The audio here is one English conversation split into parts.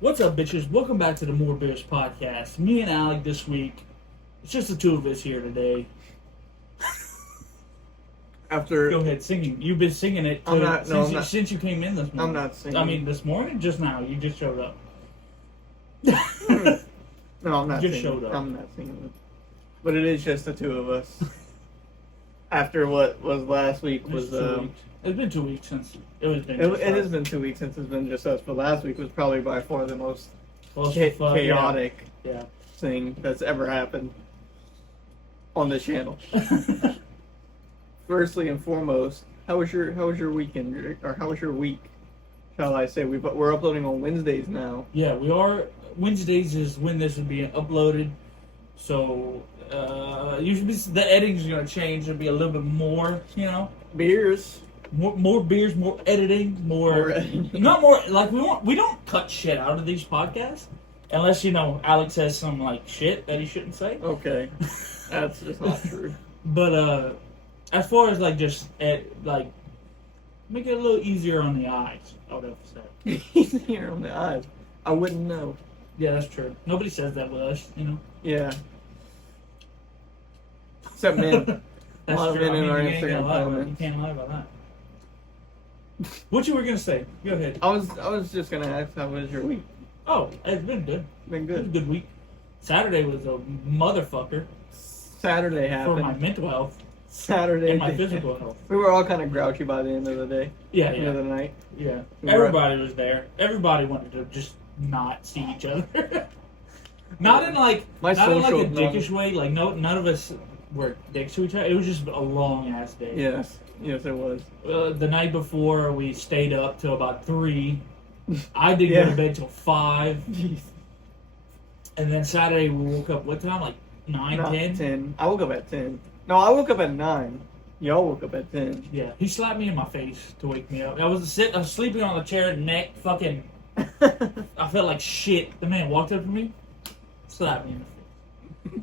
What's up, bitches? Welcome back to the More Bears podcast. Me and Alec this week. It's just the two of us here today. After Go ahead, singing. You've been singing it since you came in this morning. I'm not singing. I mean, this morning? Just now. You just showed up. No, I'm not just singing. showed up. I'm not singing. But it is just the two of us. After what was last week was It's been 2 weeks since it has been 2 weeks since it's been just us. But last week was probably by far the most chaotic thing that's ever happened on the channel. Firstly and foremost, how was your weekend, or how was your week? Shall I say? We're uploading on Wednesdays now. Yeah, we are. Wednesdays is when this would be uploaded. So usually the editing's gonna change. It'll be a little bit more, Beers. More beers, more editing, not more like we don't cut shit out of these podcasts unless Alex says some like shit that he shouldn't say. Okay, that's just not true. But as far as like just like make it a little easier on the eyes, I would have said. Easier on the eyes. I wouldn't know. Yeah, that's true. Nobody says that with us, Yeah. Except men. A lot of men in our Instagram comments. You can't lie about that. What you were gonna say? Go ahead. I was just gonna ask, how was your week? Oh, it's been good. Been good. It was a good week. Saturday was a motherfucker. Saturday happened. For my mental health. Saturday. And my physical health. We were all kind of grouchy by the end of the day. Yeah. End of the night. Yeah. Everybody was there. Everybody wanted to just not see each other. Not in like a dickish way. Like none of us were dicks to each other. It was just a long ass day. Yes, it was. The night before, we stayed up till about 3. I didn't go to bed till 5. Jeez. And then Saturday, we woke up, what time? Like 9, 10? 10. I woke up at 10. No, I woke up at 9. Y'all woke up at 10. Yeah, he slapped me in my face to wake me up. I was sleeping on the chair, neck fucking... I felt like shit. The man walked up to me, slapped me in the face.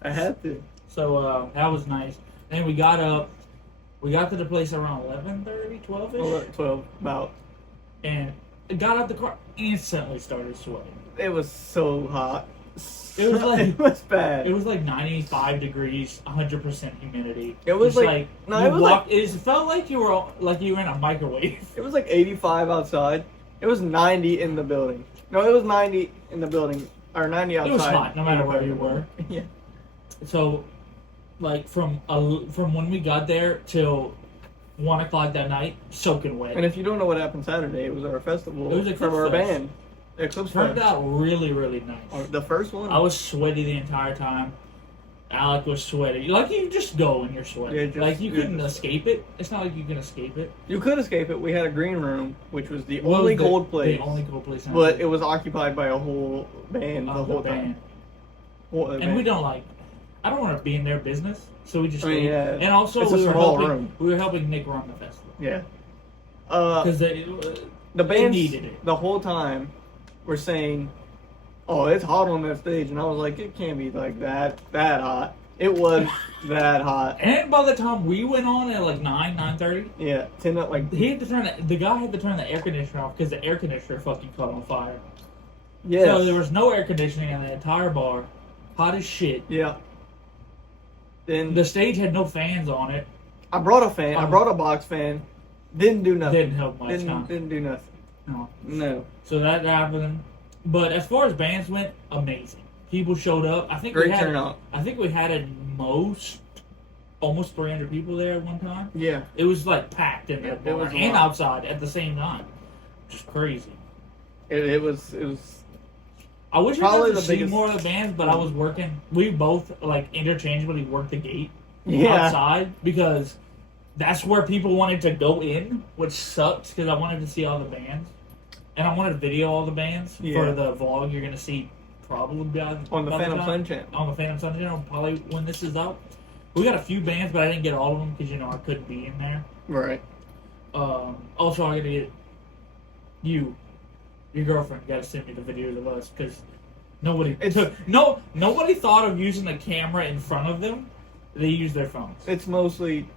I had to. So, that was nice. Then we got up. We got to the place around 11:30, 12-ish. 12, about. And got out the car, instantly started sweating. It was so hot. It was like it was bad. It was like 95 degrees, 100% humidity. It was like no, it was like it felt like you were in a microwave. It was like 85 outside. It was 90 in the building. No, it was 90 in the building, or 90 outside. It was hot, no matter where you were. Yeah. So, like from when we got there till 1 o'clock that night, soaking wet. And if you don't know what happened Saturday, it was our festival. It was from our band. Eclipse turned out really, really nice. The first one? I was sweaty the entire time. Alec was sweaty. Like, you just go and you're sweaty. You couldn't escape it. It's not like you can escape it. You could escape it. We had a green room, which was the only cold place. The only cold place. But it was occupied by a whole band the whole time. And we don't I don't want to be in their business, so we just stayed. Yeah. And also, we were helping Nick run the festival. Yeah. Because the band needed it. The whole time were saying, "Oh, it's hot on that stage," and I was like, "It can't be like that hot." It was that hot. And by the time we went on at like 9:30, yeah, 10 up like he had to turn the guy had to turn the air conditioner off because the air conditioner fucking caught on fire. Yeah. So there was no air conditioning in the entire bar, hot as shit. Yeah. Then the stage had no fans on it. I brought a fan. I brought a box fan. Didn't do nothing. Didn't help much. Didn't do nothing. No. So that happened. But as far as bands went, amazing. People showed up. I think great turnout. I think we had at most almost 300 people there at one time. Yeah. It was like packed in there and outside at the same time. Just crazy. It was. I wish I got to see more of the bands, but I was working. We both interchangeably worked the gate outside because that's where people wanted to go in, which sucks because I wanted to see all the bands. And I wanted to video all the bands for the vlog you're going to see probably on the Phantom Sun channel. On the Phantom Sun channel, probably when this is up. We got a few bands, but I didn't get all of them because, I couldn't be in there. Right. Also, I got to get your girlfriend got to send me the videos of us because nobody thought of using a camera in front of them. They use their phones. It's mostly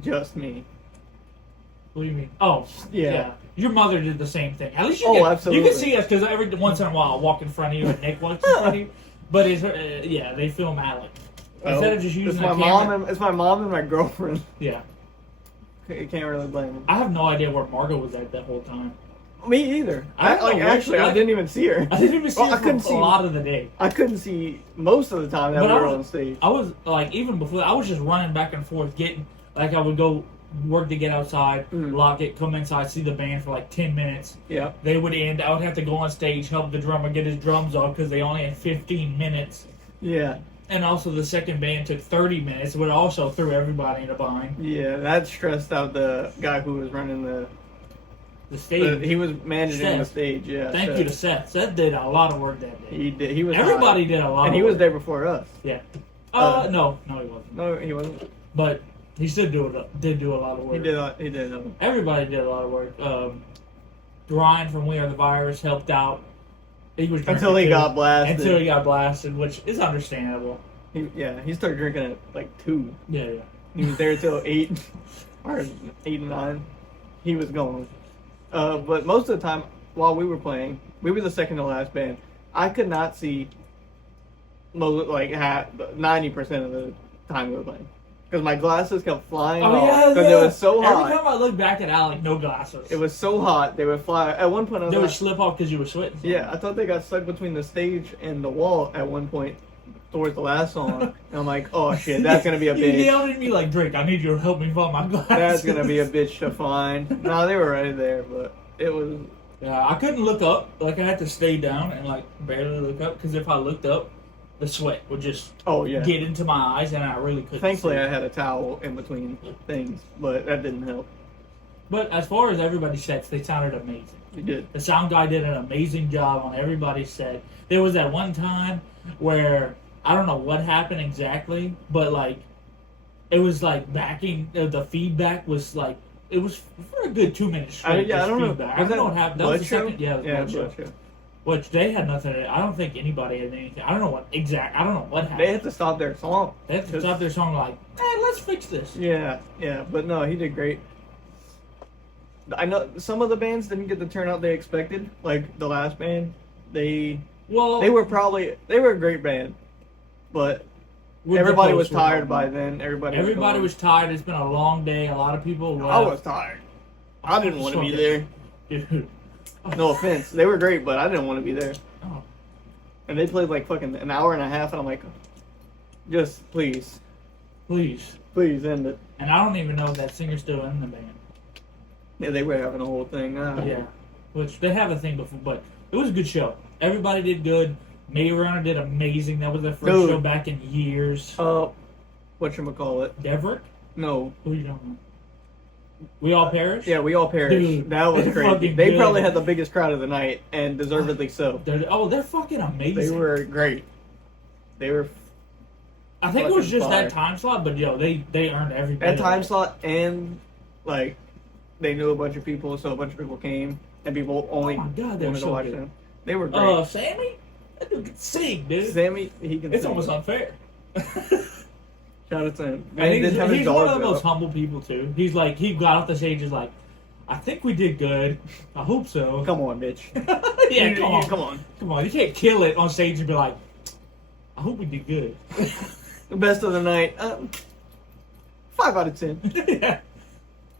just me. What do you mean? Oh, yeah. Your mother did the same thing. At least absolutely. You can see us because every once in a while I walk in front of you and Nick walks in front of you. But it's they film Alec. Instead of just using it's my mom and my girlfriend. Yeah. You can't really blame them. I have no idea where Margot was at that whole time. Me either. I didn't even see her. I didn't even see her for a lot of the day. I couldn't see most of the time that we were on stage. I was like, even before, I was just running back and forth, I would go work to get outside, lock it, come inside, see the band for like 10 minutes. Yeah. They would end. I would have to go on stage, help the drummer get his drums off because they only had 15 minutes. Yeah. And also the second band took 30 minutes, but also threw everybody in a bind. Yeah, that stressed out the guy who was running the stage. He was managing the stage, yeah. Thank you to Seth. Seth did a lot of work that day. He did. He was Everybody did a lot of work. And he was there before us. Yeah. No, he wasn't. No, he wasn't. But he still did do a lot of work. He did. Everybody did a lot of work. Ryan from We Are the Virus helped out. He was until he got blasted. Which is understandable. He started drinking at like 2. Yeah. He was there till 8 or 8 and 9. He was going. But most of the time while we were playing, we were the second to last band. I could not see 90% of the time we were playing. Because my glasses kept flying off. Because it was so hot. Every time I look back at Alec, no glasses. It was so hot, they would fly. At one point, they would slip off because you were sweating. Yeah, I thought they got stuck between the stage and the wall at one point towards the last song. And I'm like, oh shit, that's going to be a bitch. You yelled at me like, Drake, I need you to help me find my glasses. That's going to be a bitch to find. No, they were right there, but it was... Yeah, I couldn't look up. Like, I had to stay down and, like, barely look up. Because if I looked up, the sweat would just get into my eyes, and I really couldn't. Thankfully, I had a towel in between things, but that didn't help. But as far as everybody's sets, they sounded amazing. They did. The sound guy did an amazing job on everybody's set. There was that one time where, I don't know what happened exactly, but, like, it was, like, backing, the feedback was, like, it was for a good 2 minutes straight. I don't feedback. know. I don't know what happened. That was the second. Yeah, Blood show. Which they had nothing. I don't think anybody had anything. I don't know what happened. They had to stop their song. They had to stop their song like, hey, let's fix this. Yeah. But no, he did great. I know some of the bands didn't get the turnout they expected. Like the last band, they were a great band, but everybody was tired by then. Everybody was tired. It's been a long day. A lot of people left. I was tired. I didn't want to be there. Dude. No offense. They were great, but I didn't want to be there. Oh. And they played like fucking an hour and a half, and I'm like, just please. Please end it. And I don't even know if that singer's still in the band. Yeah, they were having a whole thing. Yeah. Which they have a thing before, but it was a good show. Everybody did good. Mayrunner did amazing. That was their first show back in years. Whatchamacallit? Deverick? No. Who are you talking about? We All Perish? Yeah, We All Perish. Dude, that was crazy. They probably had the biggest crowd of the night, and deservedly so. They're fucking amazing. They were great. They were. I think it was just that time slot, but they earned every bit that time slot, and like they knew a bunch of people, so a bunch of people came, and people only wanted to watch them. They were great. Sammy, that dude can sing, dude. Sammy, he can. It's sing. Almost unfair. Shout out to him. And he's one of the most humble people too. He's like, he got off the stage, is like, I think we did good. I hope so. Come on, bitch. Yeah, come on. You can't kill it on stage and be like, I hope we did good. The best of the night. 5 out of 10. Yeah.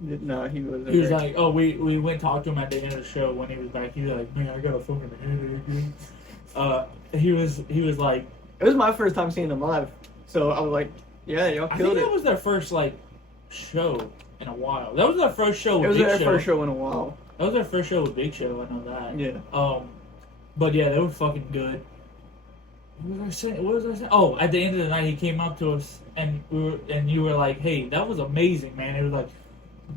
No, he was. He was like, oh, we went and talked to him at the end of the show when he was back. He was like, man, I got a fucking headache. He was like, it was my first time seeing him live, so I was like, yeah, y'all killed it. I think that was their first show in a while. That was their first show with Big Show. It was their first show in a while. That was their first show with Big Show. I know that. Yeah. But yeah, they were fucking good. What was I saying? Oh, at the end of the night, he came up to us and you were like, "Hey, that was amazing, man." He was like,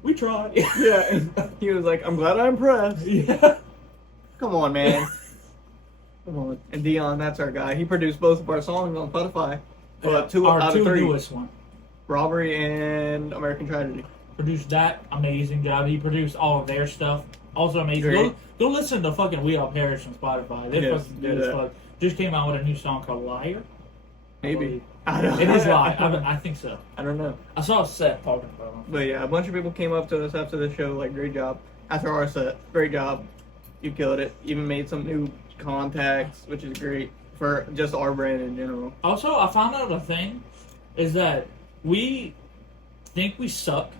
"We tried." Yeah. He was like, "I'm glad I'm impressed." Yeah. Come on, man. Come on. And Dion, that's our guy. He produced both of our songs on Spotify. Two out of 3. Newest one. Robbery and American Tragedy. Produced that amazing job. He produced all of their stuff. Also amazing. Go listen to fucking We All Perish on Spotify. They're fucking good as fuck. Just came out with a new song called Liar. Maybe. It is live. I think so. I don't know. I saw Seth talking about him. But yeah, a bunch of people came up to us after the show, like, great job. After our set, great job. You killed it. Even made some new contacts, which is great for just our brand in general. Also, I found out a thing is that we think we suck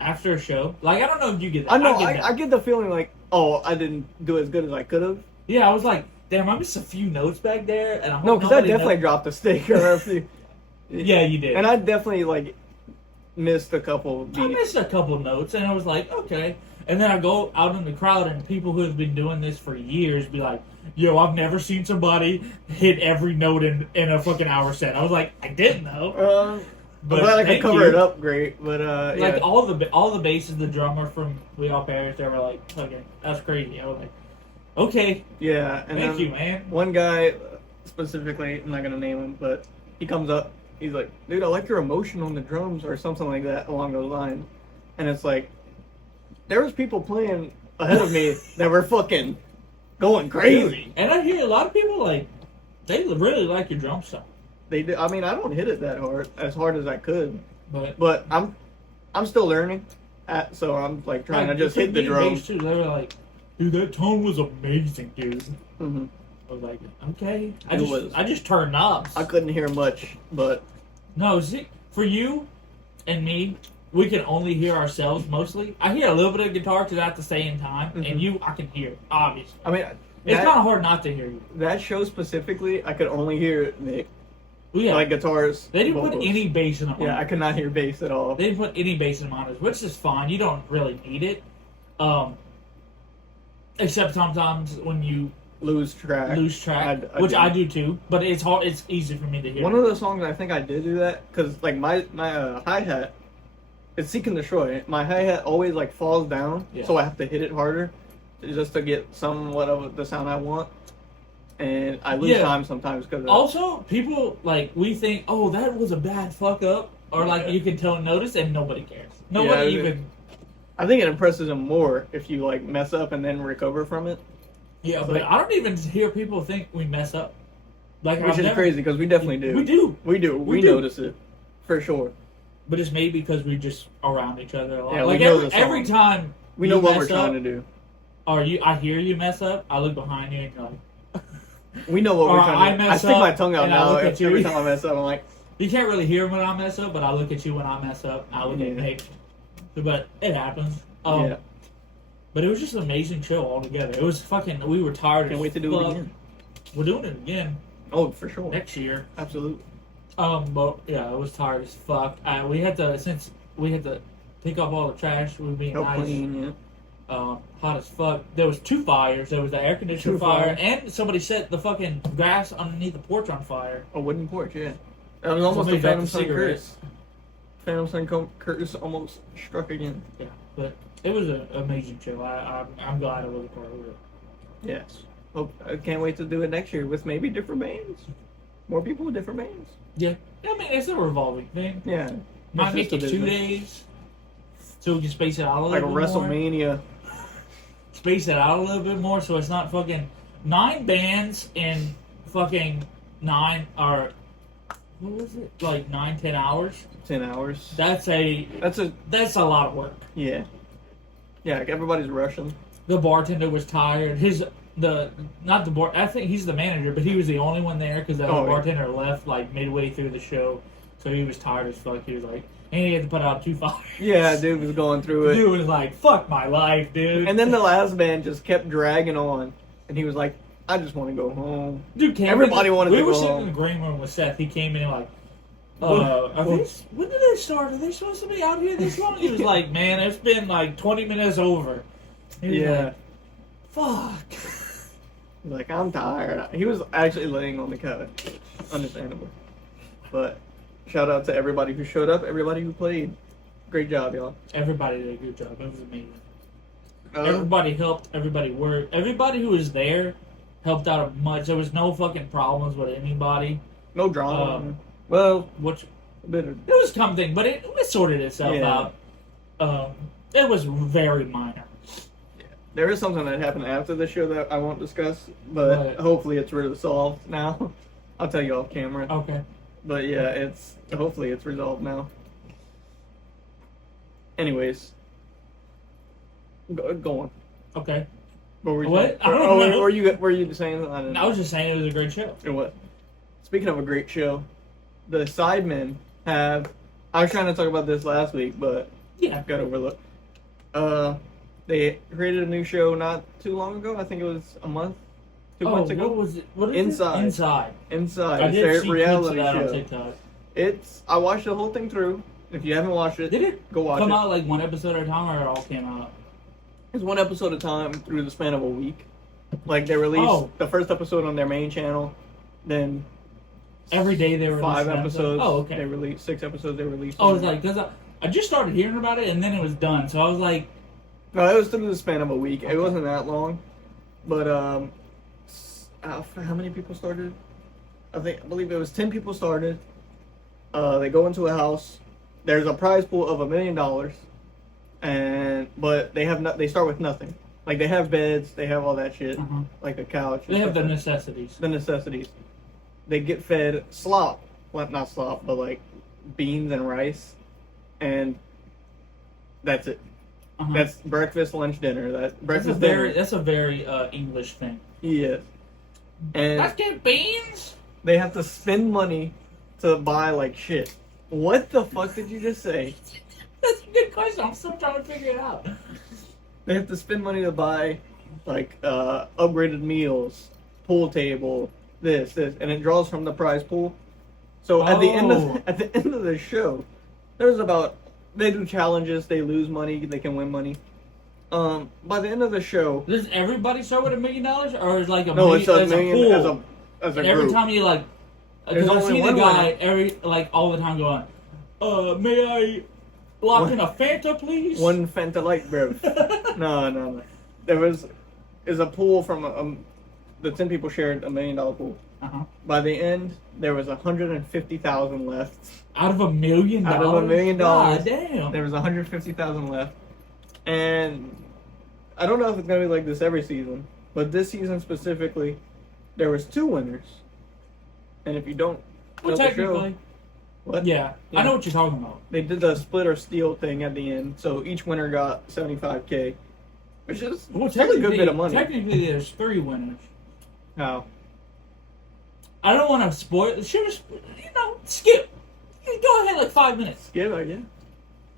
after a show. Like, I don't know if you get that. I know, I get the feeling like, oh, I didn't do as good as I could have. Yeah, I was like, damn, I missed a few notes back there. And I no, because I definitely dropped a stick or a few. Yeah, you did. And I definitely, like, missed a couple beats. I missed a couple notes, and I was like, okay. And then I go out in the crowd, and people who have been doing this for years be like, yo, I've never seen somebody hit every note in a fucking hour set. I was like, I didn't know. But I'm glad I could cover it up great. But like yeah. all the basses, the drummer from We All Perish, they were like, okay, that's crazy. I was like, okay. Yeah. And thank you, man. One guy specifically, I'm not gonna name him, but he comes up, he's like, dude, I like your emotion on the drums or something like that along those lines. And it's like, there was people playing ahead of me that were fucking going crazy. And I hear a lot of people like, they really like your drum stuff. They do. I mean, I don't hit it that hard as I could, but I'm still learning. So I'm like trying to just hit the drums. Too, they were like, dude, that tone was amazing, dude. Mm-hmm. I was like, okay. I just turned knobs. I couldn't hear much, but no. See, for you and me, we can only hear ourselves mostly. I hear a little bit of guitar because I have to stay in time, and you, I can hear, obviously. I mean, it's kind of hard not to hear you. That show specifically, I could only hear Nick. Yeah. Like guitars. They didn't put any bass in them. Yeah, I could not hear bass at all. They didn't put any bass in monitors, which is fine. You don't really need it. Except sometimes when you lose track, which I do too. But it's hard. It's easy for me to hear. One of the songs I think I did do that because like my hi hat, it's Seek and Destroy. My hi hat always like falls down, so I have to hit it harder just to get somewhat of the sound I want. And I lose time sometimes because also people like we think, oh, that was a bad fuck up, or like you can notice, and nobody cares. Nobody even. I think it impresses them more if you like mess up and then recover from it. Yeah, but I don't even hear people think we mess up. Like, which is crazy because we definitely do. We do. We notice it for sure. But it's maybe because we're just around each other a lot. Yeah, like every time we know what we're trying to do. Or I hear you mess up, I look behind you and you're like. We know what we're trying to do. I stick my tongue out now every time I mess up. I'm like, you can't really hear when I mess up, but I look at you when I mess up. I look at Nick. But it happens. But it was just an amazing show altogether. It was fucking. We were tired. Can't wait to do it again. We're doing it again. Oh, for sure. Next year, absolutely. But yeah, it was tired as fuck. We had to pick up all the trash. We were being nice. Clean, hot as fuck. There was 2 fires. There was the air conditioner fire, and somebody set the fucking grass underneath the porch on fire. A wooden porch, yeah. It was almost a Phantom Sun Curtis. Phantom Sun Curtis almost struck again. Yeah, but it was an amazing show. I'm glad I was a part of it. Yes. I can't wait to do it next year with maybe different bands. More people with different bands. Yeah. I mean, it's a revolving thing. Yeah. Might make it 2 days, so we can space it out a little bit more. Like a WrestleMania. Space it out a little bit more so it's not fucking 9 bands in fucking 9 or what was it, like 9-10 hours. 10 hours. That's a lot of work. Yeah, like everybody's rushing. The bartender was tired. I think he's the manager, but he was the only one there because the bartender left like midway through the show, so he was tired as fuck. He was like, and he had to put out 2 fires. Yeah, dude was going through it. Dude was like, fuck my life, dude. And then the last band just kept dragging on. And he was like, I just want to go home. Dude, everybody wanted to go home. We were sitting in the green room with Seth. He came in like, when did they start? Are they supposed to be out here this long? He was like, man, it's been like 20 minutes over. He was like, fuck. Like, I'm tired. He was actually laying on the couch. Understandable. But shout out to everybody who showed up, everybody who played. Great job, y'all. Everybody did a good job. It was amazing. Everybody helped. Everybody worked. Everybody who was there helped out much. There was no fucking problems with anybody. No drama. It was something, but it sorted itself out. It was very minor. Yeah. There is something that happened after the show that I won't discuss, but hopefully it's resolved now. I'll tell you off camera. Okay. But yeah, hopefully it's resolved now. Anyways, go on. Okay. What were you what? I don't know. Were you saying? I was just saying it was a great show. Or what? Speaking of a great show, the Sidemen have. I was trying to talk about this last week, but got overlooked. They created a new show not too long ago. I think it was a month, 2 months ago. What was it? What is Inside. it? Inside. I did see reality clips of that show. on TikTok. I watched the whole thing through. If you haven't watched it, Did it go watch it. come out like one episode at a time, or it all came out? It's one episode at a time through the span of a week. Like they released the first episode on their main channel, then every day they were 5 episodes. Oh, okay. They released 6 episodes. They released. Oh, it's like because I just started hearing about it and then it was done, so I was like, no, it was through the span of a week. Okay. It wasn't that long, but how many people started? I believe it was 10 people started. They go into a house. There's a prize pool of $1 million, but they start with nothing. Like they have beds, they have all that shit, like a couch. They have the necessities. The necessities. They get fed slop, well, not slop, but like beans and rice, and that's it. That's breakfast, lunch, dinner. That's a very English thing. Yes. And let's get beans. They have to spend money to buy like shit. What the fuck did you just say? That's a good question. I'm still trying to figure it out. They have to spend money to buy like upgraded meals, pool table, this, and it draws from the prize pool. So at the end of the show, they do challenges, they lose money, they can win money. By the end of the show, does everybody start with $1 million, or is like it's a million as a and every group. time you like, because I see the guy all the time going, may I lock in a Fanta, please? One Fanta Light, bro. No. There's a pool from the 10 people shared $1 million pool. By the end, there was 150,000 left. Out of $1 million? Out of $1 million. God damn. There was 150,000 left. And I don't know if it's going to be like this every season, but this season specifically, there was 2 winners. And if you don't know the show, Yeah, I know what you're talking about. They did the split or steal thing at the end, so each winner got $75K, which is a good bit of money. Technically, there's 3 winners. How? I don't want to spoil. Skip. Go ahead, like 5 minutes. Skip, I guess.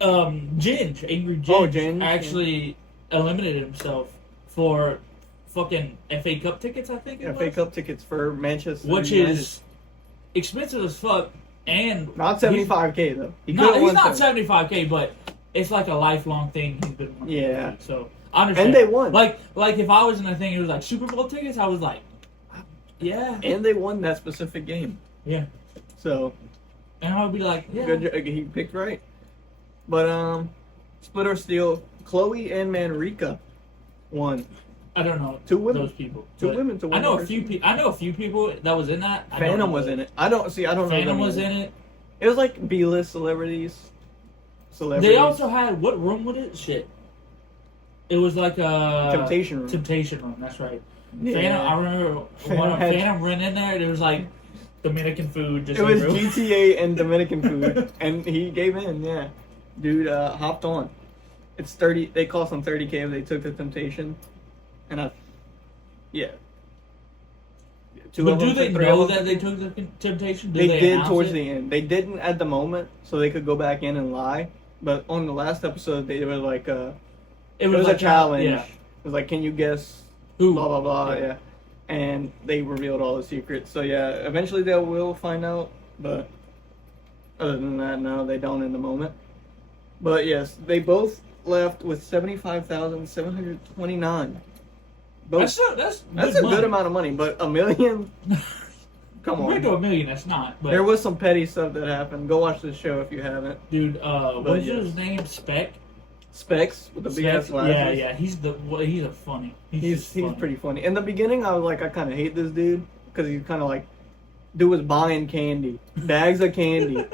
Ginge, Angry Ginge, Ginge actually eliminated himself for fucking FA Cup tickets, I think. FA Cup tickets for Manchester Which United. Is expensive as fuck. And not $75K though. He's not $75K, but it's like a lifelong thing he's been wanting. Yeah. So I understand. And they won. Like if I was in a thing, it was like Super Bowl tickets. I was like, yeah. And they won that specific game. Yeah. So. And I would be like, yeah. Good. He picked right. But split or steal. Chloe and Manrika won. I don't know 2 women. Those people. 2 women to win. I know a few people that was in that. Phantom was in it. I don't know. Phantom was in it. It was like B-list celebrities. They also had what room was it? Shit. It was like a Temptation Room. Temptation Room. That's right. Yeah. Phantom. I remember Phantom ran in there. And it was like Dominican food. It was GTA and Dominican food, and he gave in. Yeah, dude hopped on. It's 30. They cost him 30K if they took the Temptation. And yeah. But do they know that they took the Temptation? They did towards the end. They didn't at the moment, so they could go back in and lie. But on the last episode, they were like, it was like a challenge. Yeah. It was like, can you guess who? Blah blah blah. Yeah. And they revealed all the secrets. So yeah, eventually they will find out. But other than that, no, they don't in the moment. But yes, they both left with 75,729. That's a good amount of money, but $1 million. Come on. Compared to $1 million, that's not. But there was some petty stuff that happened. Go watch this show if you haven't. Dude, what's his name? Specs with the big ass glasses. Yeah. He's a funny. He's pretty funny. In the beginning, I was like, I kind of hate this dude because he's kind of like, dude was buying candy, bags of candy.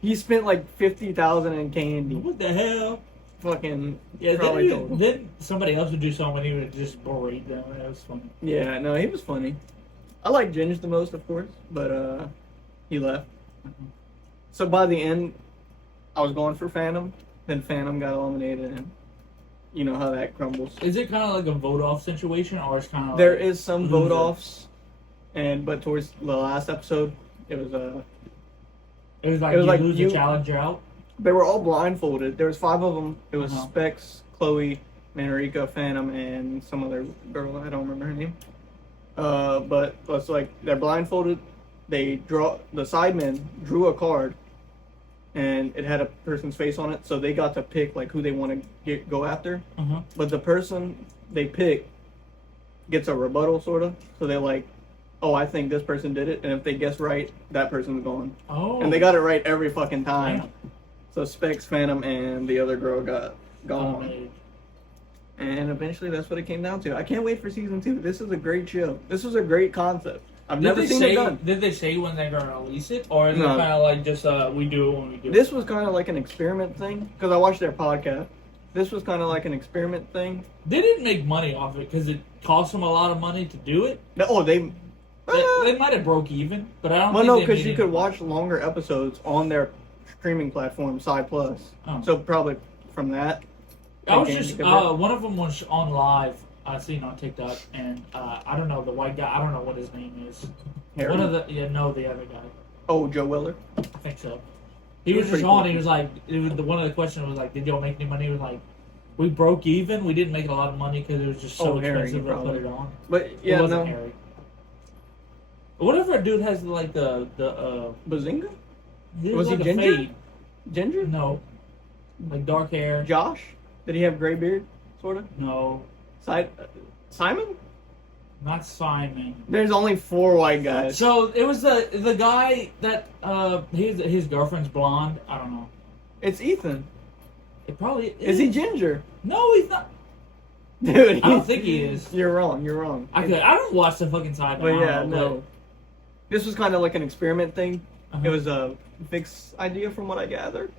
He spent like 50,000 in candy. What the hell? Fucking then somebody else would do something when he would just berate them. That was funny. Yeah, no, he was funny. I like Ginge the most, of course, but he left. So by the end, I was going for Phantom. Then Phantom got eliminated, and you know how that crumbles. Is it kind of like a vote-off situation, or it's kind of there is some vote-offs, but towards the last episode, it was like you lose a challenger out? They were all blindfolded. There was 5 of them. It was Specs, Chloe, Manrico, Phantom, and some other girl. I don't remember her name. But it's like they're blindfolded. The sidemen drew a card, and it had a person's face on it. So they got to pick like who they want to go after. But the person they pick gets a rebuttal, sort of. So they're like, "Oh, I think this person did it," and if they guess right, that person's gone. Oh. And they got it right every fucking time. Damn. So Specs, Phantom, and the other girl got gone. And eventually that's what it came down to. I can't wait for season 2. This is a great show. This is a great concept. I've never seen it done. Did they say when they're going to release it? Or is it kind of like just, we do it when we do it? This was kind of like an experiment thing. Because I watched their podcast. This was kind of like an experiment thing. They didn't make money off it because it cost them a lot of money to do it. They might have broke even, but I don't think because you could watch longer episodes on their streaming platform, Sci Plus. Oh. So probably from that. I was just one of them was on live. I seen on TikTok, and I don't know the white guy. I don't know what his name is. Harry? The other guy. Oh, Joe Weller. I think so. He was just on. Cool. He was like, one of the questions was like, "Did y'all make any money?" He was like, "We broke even. We didn't make a lot of money because it was just so expensive to put it on." But yeah, it wasn't Harry. Whatever dude has like the Bazinga? Was he like ginger? Fade. Ginger? No. Like dark hair. Josh? Did he have gray beard? Sort of? No. Simon? Not Simon. There's only 4 white guys. So it was the guy that his girlfriend's blonde. I don't know. It's Ethan. It probably is. Is he ginger? No, he's not. Dude, I don't think he is. You're wrong. I don't watch the fucking side. But yeah, no. This was kind of like an experiment thing. It was a Vic's idea, from what I gathered.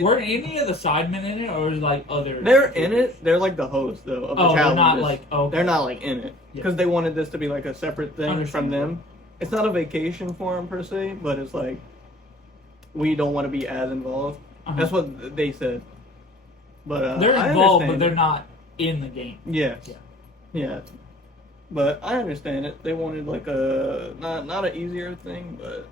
Were any of the sidemen in it, or was like other? They're in it. They're like the host though of the challenges. They're not like They're not like in it because they wanted this to be like a separate thing from them. It's not a vacation for them per se, but it's like we don't want to be as involved. That's what they said. But they're involved, but they're not in the game. Yes. Yeah. But I understand it. They wanted like a not an easier thing, but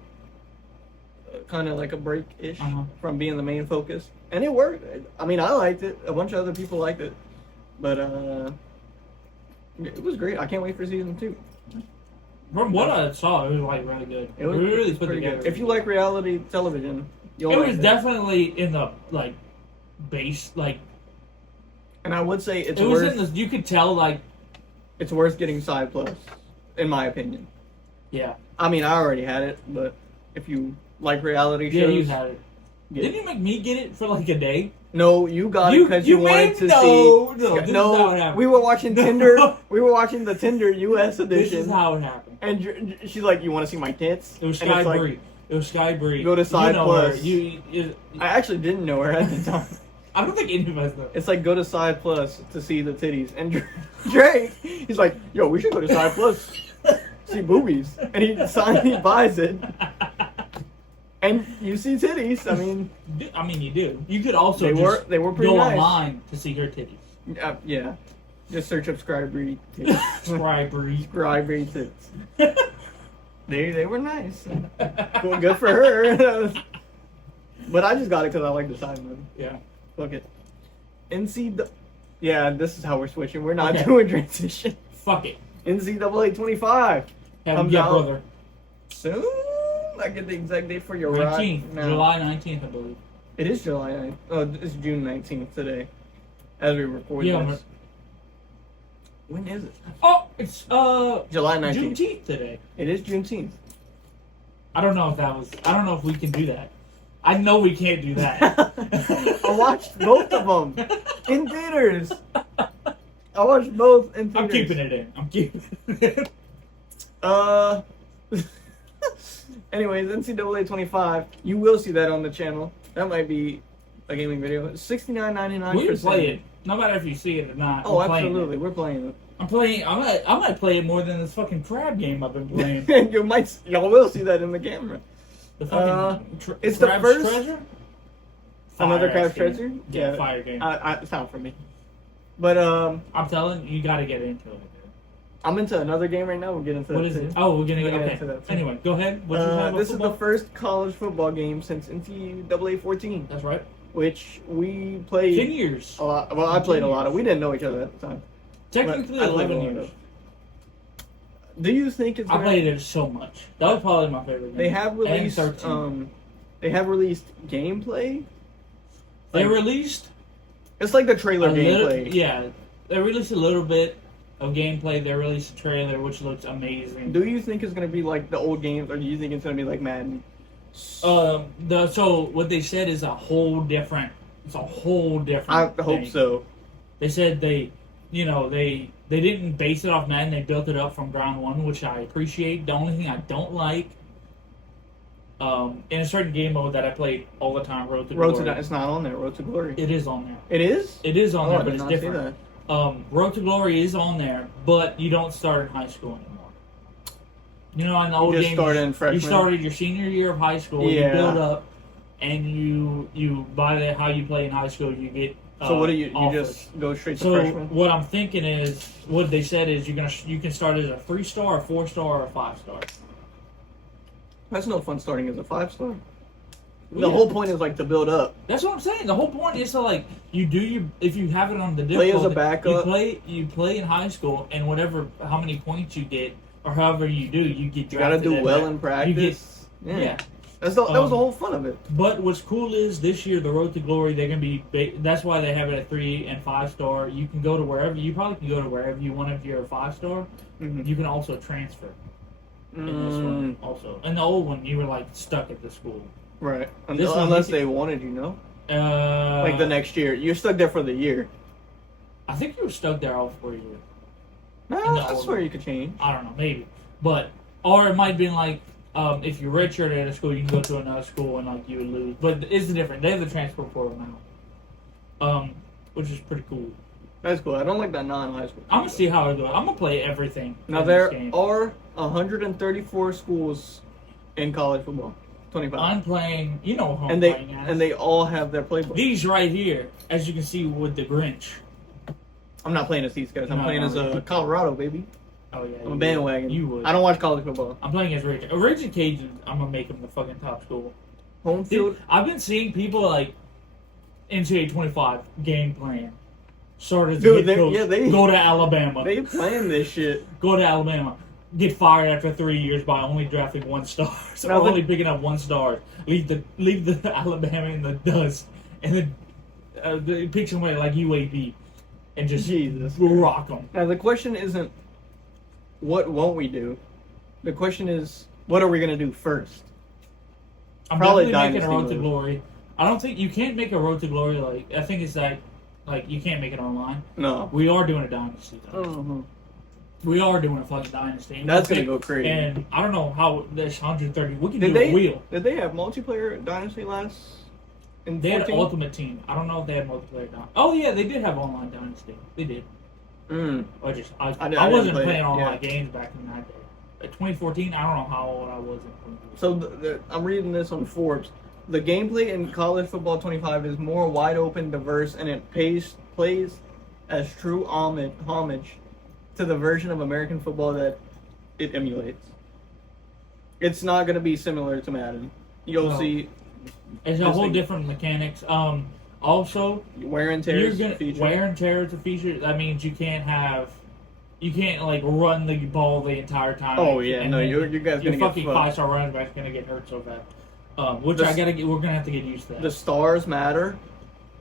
kind of like a break-ish from being the main focus, and it worked. I mean, I liked it. A bunch of other people liked it, but it was great. I can't wait for season 2. From what I saw, it was like really good. It was really put together. Good. If you like reality television, you'll it was definitely in the like base like. And I would say it was in the. You could tell like. It's worth getting Side Plus, in my opinion. Yeah. I mean, I already had it, but if you like reality shows... Yeah, you had it. Didn't you make me get it for like a day? No, you got it because you wanted to see... No, we were watching Tinder. We were watching the Tinder US edition. This is how it happened. And she's like, "You want to see my tits?" It was Sky Bree. It was Sky Bree. Go to Side Plus. I actually didn't know her at the time. I don't think any of us know. It's like, go to Side Plus to see the titties. And Drake, he's like, "Yo, we should go to Side Plus, see boobies." And he buys it. And you see titties. I mean, you do. You could also they were pretty go nice. online to see her titties. Yeah. Just search up Sky Bree tits. Sky Bree tits. They were nice. Well, good for her. But I just got it because I like the side movie. Yeah. Fuck it. Yeah, this is how we're switching. We're not doing transition. Fuck it. NCAA 25. Comes out brother. Soon? I get the exact date for your 19th. July 19th, I believe. It is July 9th. Oh, it's June 19th today. As we record this. When is it? Oh, it's July 19th. Juneteenth today. It is Juneteenth. I don't know if we can do that. I know we can't do that. I watched both of them in theaters. I watched both in theaters. I'm keeping it in. I'm keeping it in. Anyways, NCAA 25. You will see that on the channel. That might be a gaming video. $69.99. We can play it, no matter if you see it or not. Oh, absolutely. We're playing it. I'm playing. I might play it more than this fucking crab game I've been playing. Y'all will see that in the camera. The fucking it's the first treasure. Another crab's treasure. Yeah, fire game. It's not for me. But I'm telling you, got to get into it. I'm into another game right now. We'll get into what that. What is it? Oh, we're gonna get into that. Anyway, go ahead. What you have this is the first college football game since NCAA 14. That's right. Which we played 10 years. A lot. Well, I played a lot of. We didn't know each other at the time. Technically, 11 years. Do you think it's? I played it so much. That was probably my favorite game. They have released. They have released gameplay. They released. It's like the trailer gameplay. Yeah, they released a little bit of gameplay. They released a trailer which looks amazing. Do you think it's gonna be like the old games, or do you think it's gonna be like Madden? So what they said is a whole different. It's a whole different. I hope so. They said they didn't base it off Madden. They built it up from ground one, which I appreciate. The only thing I don't like, in a certain game mode that I played all the time, Road to Glory. It's not on there. Road to Glory. It is on there. It is. It is on there, but it's different. Road to Glory is on there, but you don't start in high school anymore. You know, in the old game, you started your senior year of high school. Yeah. You build up, and you by how you play in high school, you get. So what do you just go straight to freshman? So what I'm thinking is, what they said is you can start as a 3-star, a 4-star, or a 5-star. That's no fun starting as a 5-star. The whole point is like to build up. That's what I'm saying. The whole point is to like if you have it on the play as a backup. You play in high school, and how many points you get or however you do, you get drafted. You gotta do well in practice. Yeah. That was the whole fun of it. But what's cool is this year the Road to Glory, they're gonna be. That's why they have it at 3 and 5-star. You can go to wherever. You probably can go to wherever you want if you're a 5-star. Mm-hmm. You can also transfer. In this one also, in the old one, you were like stuck at the school. Right. Unless they wanted you, no. Like the next year, you're stuck there for the year. I think you were stuck there all 4 years. No, I swear you could change. I don't know, maybe, or it might have been like. If you're redshirted at a school, you can go to another school and like you would lose. But it's different. They have the transfer portal now, which is pretty cool. That's cool. I don't like that non-high school. I'm gonna see how it goes. I'm gonna play everything. Now there are 134 schools in college football. 25. I'm playing. You know who I'm playing as. And they all have their playbook. These right here, as you can see with the Grinch. I'm not playing as these guys. I'm playing as Colorado, baby. Oh yeah, I'm a bandwagon. You would. I don't watch college football. I'm playing as Rigid. Rigid Cajun, I'm gonna make him the fucking top school. Home field. I've been seeing people like NCAA 25 game plan. Started to get coach. Go to Alabama. They playing this shit. Go to Alabama. Get fired after 3 years by only drafting 1 star. So only picking up 1 star. Leave the Alabama in the dust, and then pick somebody like UAB, and just rock them. Now the question isn't. What won't we do? The question is, what are we gonna do first? I'm probably making a Road to Glory. I don't think you can't make a Road to Glory like. I think it's like you can't make it online. No, we are doing a dynasty. We are doing a fucking dynasty. That's gonna go crazy. And I don't know how there's 130. We can do a wheel. Did they have multiplayer dynasty last? They had Ultimate Team. I don't know if they had multiplayer. Oh yeah, they did have online dynasty. They did. I wasn't playing online games back in that day. At 2014, I don't know how old I was in 2014. So I'm reading this on Forbes. The gameplay in College Football 25 is more wide open, diverse, and it plays as true homage to the version of American football that it emulates. It's not going to be similar to Madden. You'll see. It's a whole different mechanics. Also, wear and tear is a feature. Wear and tear is a feature. That means you can't like run the ball the entire time. Oh yeah, no, you guys gonna get fucking 5-star running back's gonna get hurt so bad. We're gonna have to get used to that. The stars matter.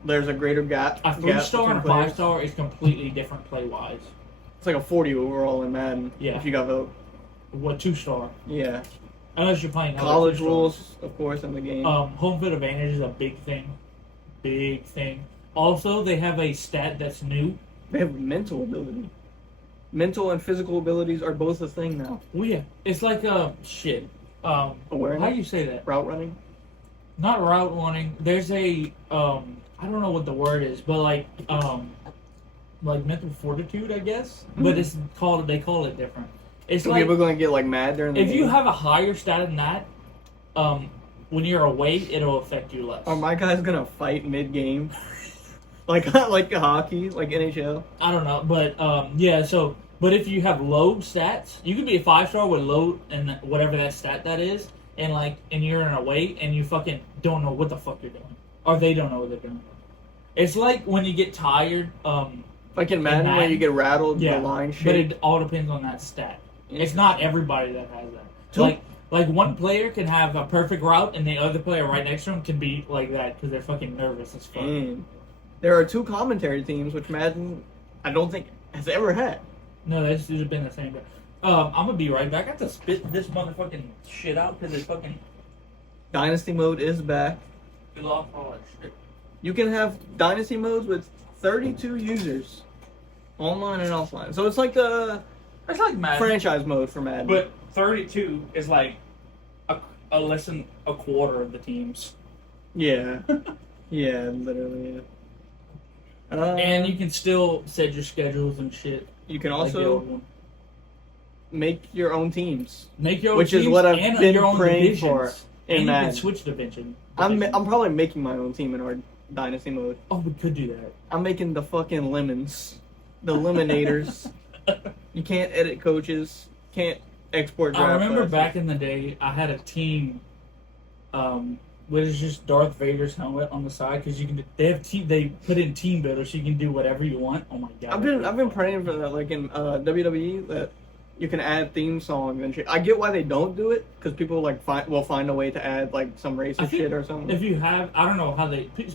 There's a greater gap. A 3-star and a 5-star is completely different play wise. It's like a 40 overall in Madden. Yeah. If you got vote. What 2-star? Yeah. Unless you're playing college rules, of course, in the game. Home field advantage is a big thing. Big thing. Also, they have a stat that's new. They have mental ability. Mental and physical abilities are both a thing now. Oh yeah, it's like awareness. How do you say that? Route running. Not route running. There's a I don't know what the word is, but like like mental fortitude, I guess. But it's called. They call it different. It's so like people are gonna get like mad during the if game? you have a higher stat than that, when you're away, it'll affect you less. Are my guys gonna fight mid game? like hockey, like NHL? I don't know, but yeah. So, but if you have low stats, you could be a 5-star with low and whatever that stat that is, and you're in away and you fucking don't know what the fuck you're doing, or they don't know what they're doing. It's like when you get tired. Like in Madden, when you get rattled, the line shit. But it all depends on that stat. It's not everybody that has that. Like one player can have a perfect route, and the other player right next to him can be like that because they're fucking nervous as fuck. There are 2 commentary teams, which Madden, I don't think, has ever had. No, that's just been the same. I'm gonna be right back. I have to spit this motherfucking shit out because it's fucking. Dynasty mode is back. We lost all that shit. You can have Dynasty modes with 32 users, online and offline. So it's like the Madden. Franchise mode for Madden. But 32 is like less than a quarter of the teams. Yeah. Yeah, literally. Yeah. And you can still set your schedules and shit. You can also make your own teams. Make your own which teams is what I've and been your own praying divisions. for in and Madden. You can switch division. I'm probably making my own team in our Dynasty mode. Oh, we could do that. I'm making the fucking lemons. The eliminators. You can't edit coaches. Can't export draft I remember classes. back in the day, I had a team with just Darth Vader's helmet on the side because they put in team builder so you can do whatever you want. Oh my god! I've been praying for that, like in WWE, that you can add theme songs and shit. I get why they don't do it because people will find a way to add like some racist shit or something. If you have, I don't know how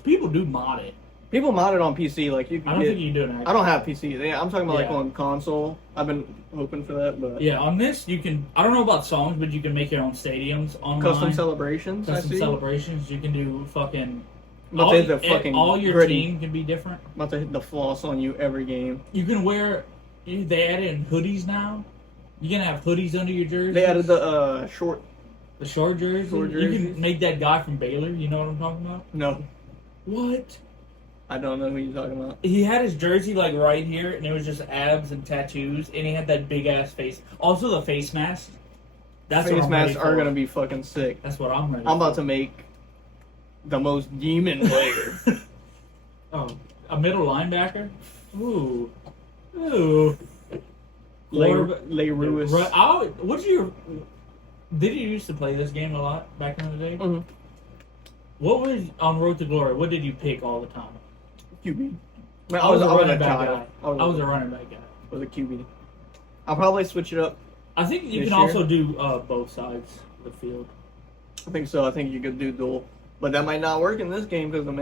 people do mod it. People mod it on PC, like you can. I don't think you do it. I don't have PC. I'm talking about like on console. I've been hoping for that, but yeah, on this you can. I don't know about songs, but you can make your own stadiums online. Custom celebrations. Celebrations. You can do fucking. All your gritty. team can be different. I'm about to hit the floss on you every game. You can wear. They added in hoodies now. You can have hoodies under your jersey. They added the short. The short jersey. You can make that guy from Baylor. You know what I'm talking about? No. What? I don't know who you're talking about. He had his jersey like right here, and it was just abs and tattoos, and he had that big ass face. Also, the face mask. Face masks are gonna be fucking sick. That's what I'm ready. I'm about to make the most demon player. Oh, a middle linebacker. Ooh. Lewis. Did you used to play this game a lot back in the day? Mm-hmm. What was on Road to Glory? What did you pick all the time? QB. I was a running back guy. I was a running back guy. I was a QB. I'll probably switch it up. I think you can also do both sides of the field. I think so. I think you could do dual, but that might not work in this game because of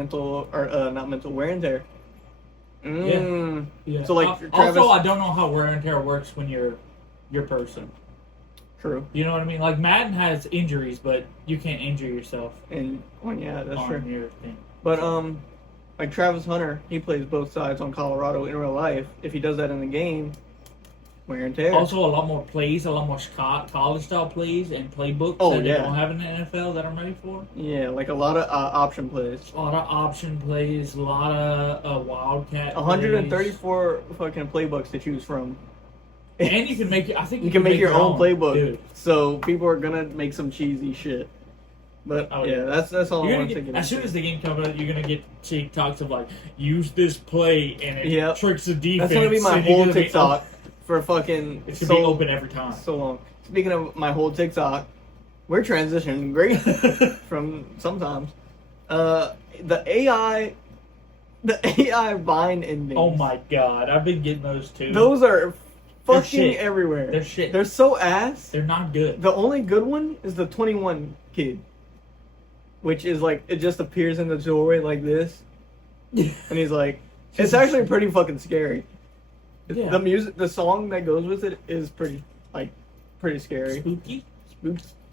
not mental wear and tear. Yeah. So like, Travis, also, I don't know how wear and tear works when you're your person. True. You know what I mean? Like Madden has injuries, but you can't injure yourself. And that's on true. Your thing. But like Travis Hunter, he plays both sides on Colorado in real life. If he does that in the game, wear and tear. Also, a lot more plays, a lot more college style plays and playbooks that they don't have in the NFL that I'm ready for. Yeah, like a lot of option plays. A lot of option plays, a lot of wildcat. 134 fucking playbooks to choose from. And you can make. I think you can make your own playbook. Dude. So people are gonna make some cheesy shit. But that's all I want to get. As soon as the game comes out, you're gonna get TikToks of like use this play and it tricks the defense. That's gonna be my whole TikTok for fucking. It's gonna be open every time. So long. Speaking of my whole TikTok, we're transitioning great from sometimes. The AI Vine endings. Oh my god, I've been getting those too. Those are fucking everywhere. They're shit. They're so ass. They're not good. The only good one is the 21 kid, which is like it just appears in the doorway like this, and he's like, it's actually pretty fucking scary. Yeah. The music, the song that goes with it is pretty scary. Spooky.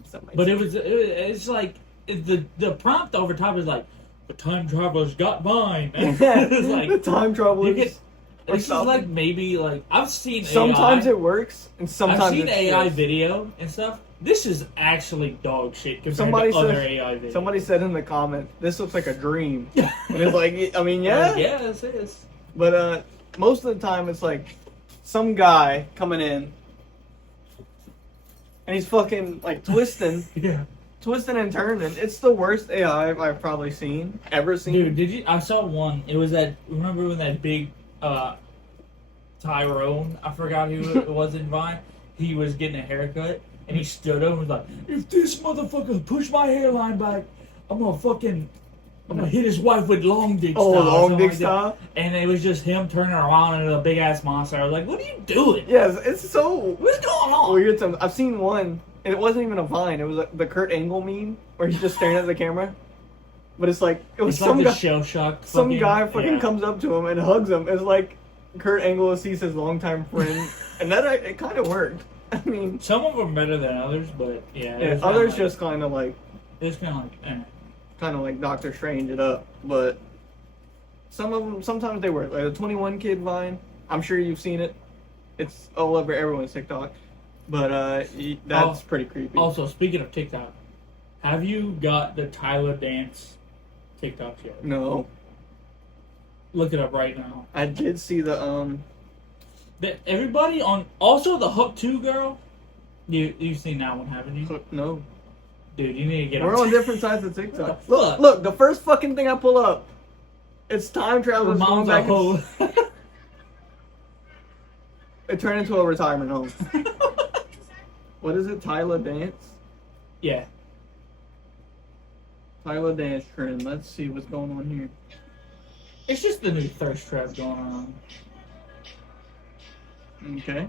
Something but it's like the prompt over top is like, the time travelers got mine. It's like the time travelers. This is like maybe like I've seen. Sometimes AI, it works, and sometimes I've seen AI just video and stuff. This is actually dog shit compared to other AI videos. Somebody said in the comment, "This looks like a dream." And it's like, I mean, yeah, yeah, this is. But most of the time it's like some guy coming in and he's fucking like twisting. Yeah. Twisting and turning. It's the worst AI I've probably ever seen. Dude, did you? I saw one. It was that. Remember when that big Tyrone? I forgot who it was in Vine. He was getting a haircut, and he stood up and was like, "If this motherfucker push my hairline back, I'm gonna hit his wife with long dick style." Oh, long dick like style. And it was just him turning around into a big ass monster. I was like, "What are you doing? Yes, it's so. What's going on?" Weird. I've seen one. And it wasn't even a Vine. It was like the Kurt Angle meme where he's just staring at the camera. But it's like it was it's some like guy. Shell shock. Some guy fucking comes up to him and hugs him. It's like Kurt Angle sees his longtime friend, and that it kind of worked. I mean, some of them better than others, but yeah others like, just kind of like. It's kind of like. Kind of like Doctor Strange it up, but some of them sometimes they work. Like the 21 Kid Vine, I'm sure you've seen it. It's all over everyone's TikTok. But that's pretty creepy. Also, speaking of TikTok, have you got the Tyler dance TikTok yet? No. Look it up right now. I did see the everybody on also the Hook 2 girl. You've seen that one, haven't you? No. Dude, you need to get We're on different sides of TikTok. Look, look, the first fucking thing I pull up, it's time travel. Mom's back. It turned into a retirement home. What is it? Tyler Dance? Yeah. Tyler Dance trend. Let's see what's going on here. It's just the new thirst trap going on. Okay.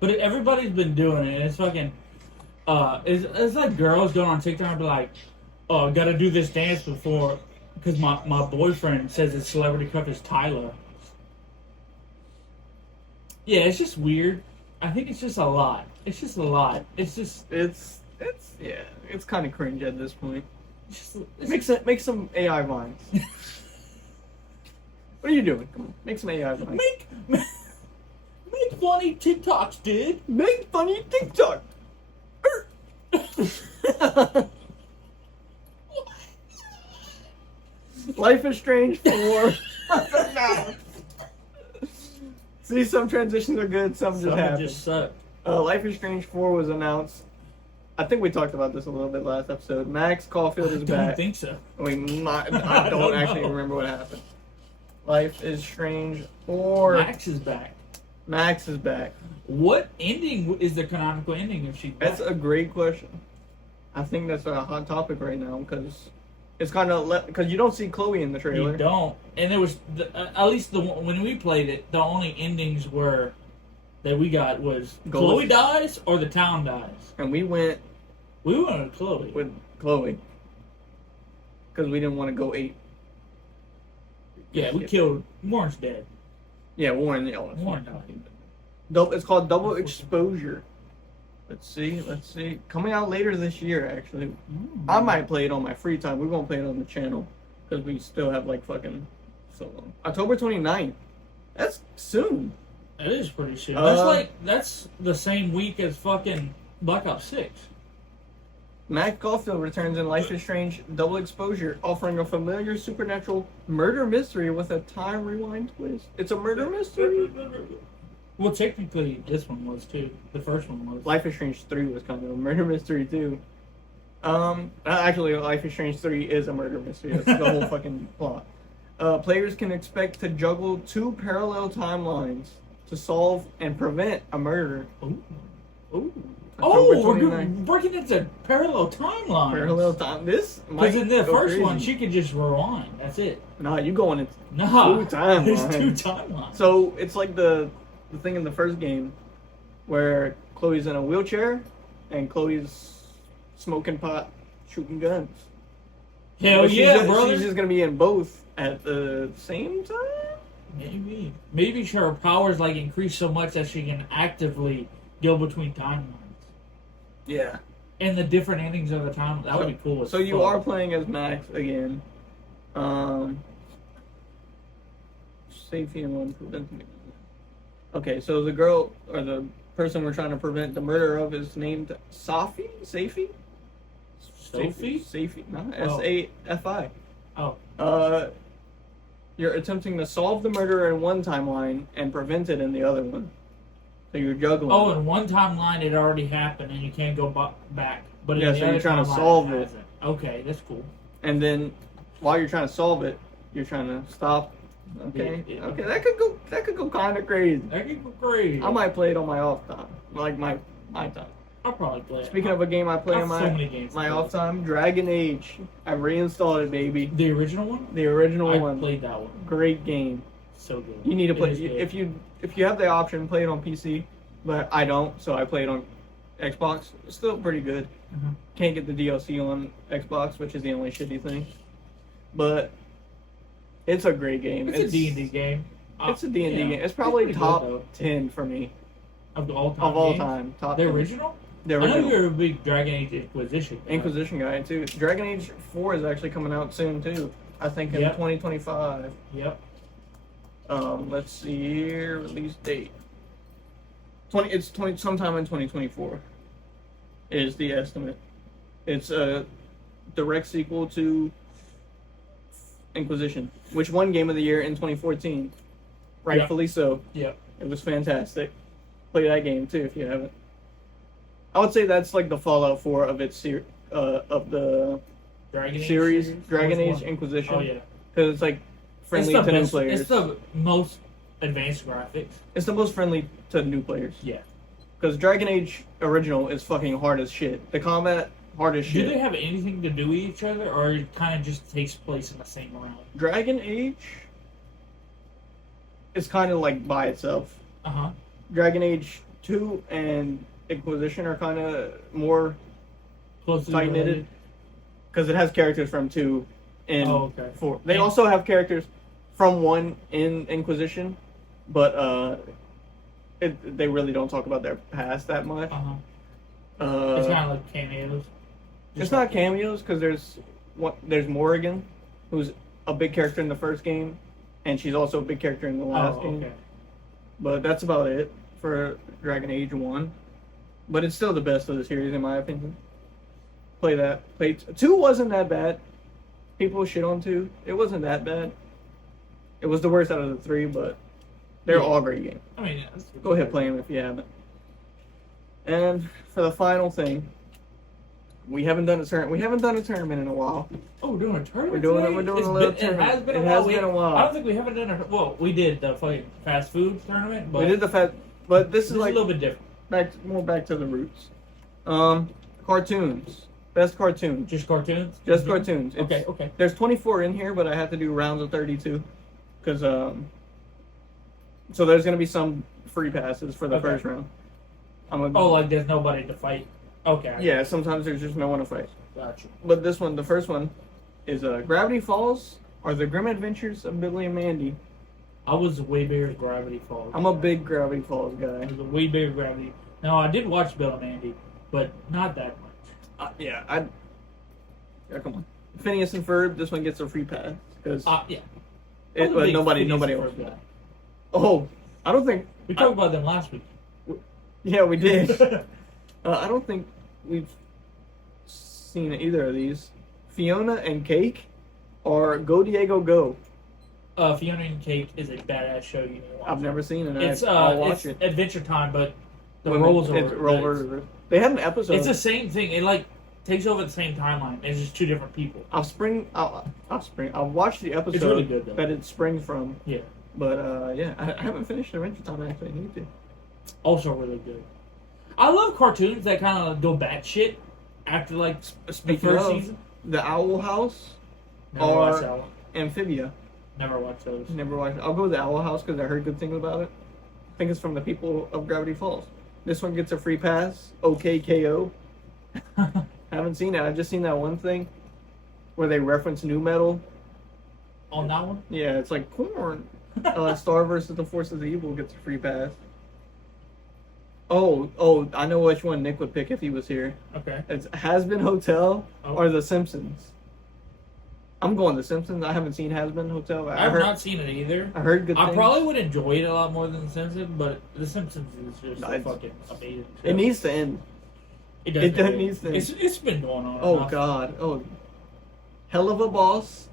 But everybody's been doing it. It's fucking... it's like girls going on TikTok and be like, "Oh, gotta do this dance before... Because my boyfriend says his celebrity crush is Tyler." Yeah, it's just weird. I think it's just a lot. It's just a lot. It's just... It's kind of cringe at this point. Make some AI vines. What are you doing? Come on, make some AI vines. Make funny TikToks, dude. Make funny TikTok. Life is Strange 4. See, some transitions are good, some just happen. Just suck. Life is Strange 4 was announced. I think we talked about this a little bit last episode. Max Caulfield is back. I don't think so. I don't actually remember what happened. Life is Strange 4. Max is back. Max is back. What ending is the canonical ending if she's back? That's a great question. I think that's a hot topic right now because it's kind of because you don't see Chloe in the trailer. You don't, and it was at least when we played it, the only endings that we got was Chloe dies or the town dies. And we went with Chloe. With Chloe because we didn't want to go 8. Yeah, we killed Warren's dead. Yeah, Warren. Yeah, Warren died. It's called Double Exposure. Let's see. Coming out later this year, actually. I might play it on my free time. We're gonna play it on the channel because we still have like fucking so long. October 29th. That's soon. It is pretty soon. That's the same week as fucking Black Ops 6. Matt Caulfield returns in Life is Strange Double Exposure, offering a familiar supernatural murder mystery with a time rewind twist. It's a murder mystery. Well, technically, this one was too. The first one was. Life is Strange 3 was kind of a murder mystery too. Actually, Life is Strange 3 is a murder mystery. That's the whole fucking plot. Players can expect to juggle 2 parallel timelines to solve and prevent a murder. Ooh. We're breaking into parallel timelines. Parallel time. Because in the first one, she could just rewind. That's it. Nah, you going into 2 timelines. There's 2 timelines. So it's like the thing in the first game where Chloe's in a wheelchair and Chloe's smoking pot, shooting guns. Hell yeah, brother! She's just gonna be in both at the same time. Maybe her powers like increase so much that she can actively go between timelines. Yeah. And the different endings of the time. That would be cool. So you are playing as Max again. Safety and one preventing. Okay, so the girl or the person we're trying to prevent the murder of is named Safi? Safi? Sophie? Safi. No, S-A-F-I. Oh. You're attempting to solve the murder in one timeline and prevent it in the other one. So you're juggling. Oh, in one timeline it already happened and you can't go back. But yeah, in the so other you're trying to timeline, solve it. Okay, that's cool. And then while you're trying to solve it, you're trying to stop. Okay. Yeah. Okay, that could go kind of crazy. That could go crazy. I might play it on my off time, like my time. I'll probably play it. Speaking of a game I play on my off time, Dragon Age. I reinstalled it, baby. The original one? The original one. I played that one. Great game. So good. You need to play if you have the option, play it on PC, but I don't, so I play it on Xbox. It's still pretty good. Mm-hmm. Can't get the DLC on Xbox, which is the only shitty thing. But it's a great game. It's a D&D game. It's a D&D game. It's probably top 10 for me. Of all time? Top the 10. original? The original. I know you're a big Dragon Age Inquisition guy, too. Dragon Age 4 is actually coming out soon, too. I think in 2025. Yep. Let's see here. Release date. Sometime in 2024 is the estimate. It's a direct sequel to Inquisition, which won Game of the Year in 2014. Rightfully so. Yep. It was fantastic. Play that game too if you haven't. I would say that's like the Fallout 4 of its of the Dragon series, Age Dragon Age Inquisition. Oh yeah. Because it's like friendly to new players. It's the most advanced graphics. It's the most friendly to new players. Yeah. Because Dragon Age original is fucking hard as shit. The combat hard as shit. Do they have anything to do with each other, or it kind of just takes place in the same realm? Dragon Age is kind of like by itself. Dragon Age 2 and Inquisition are kind of more tight knitted because it has characters from 2 and 4. They also have characters from 1 in Inquisition, but they really don't talk about their past that much. It's kind of like cameos. It's not cameos because there's Morrigan, who's a big character in the first game, and she's also a big character in the last game. But that's about it for Dragon Age 1. But it's still the best of the series in my opinion. Play that. 2 wasn't that bad. People shit on 2. It wasn't that bad. It was the worst out of the 3, but they're all great games. I mean, go ahead, play them if you haven't. And for the final thing, we haven't done a tournament in a while. Oh, we're doing a tournament. We're doing a little tournament. It has been a while. I don't think we haven't done a. Well, we did the fucking fast food tournament. But we did but this is like a little bit different. More back to the roots. Cartoons. Best cartoon. Just cartoons. Just cartoons. Okay. There's 24 in here, but I have to do rounds of 32, because so there's gonna be some free passes for the first round. Like there's nobody to fight. Okay. Yeah, sometimes there's just no one to fight. Gotcha. But this one, the first one, is Gravity Falls or The Grim Adventures of Billy and Mandy. I was way bigger Gravity Falls. I'm a big Gravity Falls guy. I was a way bigger Gravity. No, I did watch Bill and Mandy, but not that much. Yeah, come on. Phineas and Ferb, this one gets a free pass because nobody else. Oh, I don't think we talked about them last week. Yeah, we did. I don't think we've seen either of these. Fiona and Cake or Go Diego Go. Fiona and Cake is a badass show. You need to watch. I've never seen it. I'll watch it. Adventure Time, but the roles are. They had an episode. It's the same thing. It takes over the same timeline. It's just two different people. I'll watch the episode. It's really good, though. That it springs from. Yeah. But I haven't finished Adventure Time. I actually need to. Also really good. I love cartoons that kind of go batshit after the first season. The Owl House Never watched that one. Amphibia. Never watched those. Never watched. I'll go with the Owl House because I heard good things about it. I think it's from the people of Gravity Falls. This one gets a free pass. OKKO. Haven't seen it. I've just seen that one thing where they reference new metal. On that one? Yeah, it's like corn. Star versus the Forces of Evil gets a free pass. Oh, I know which one Nick would pick if he was here. Okay. It's Has Been Hotel or The Simpsons. I'm going The Simpsons. I haven't seen Has Been Hotel. I have not seen it either. I heard good things. I probably would enjoy it a lot more than The Simpsons, but The Simpsons is just fucking amazing. It needs to end. It needs to end. It's been going on. Oh, enough. God. Oh. Hell of a Boss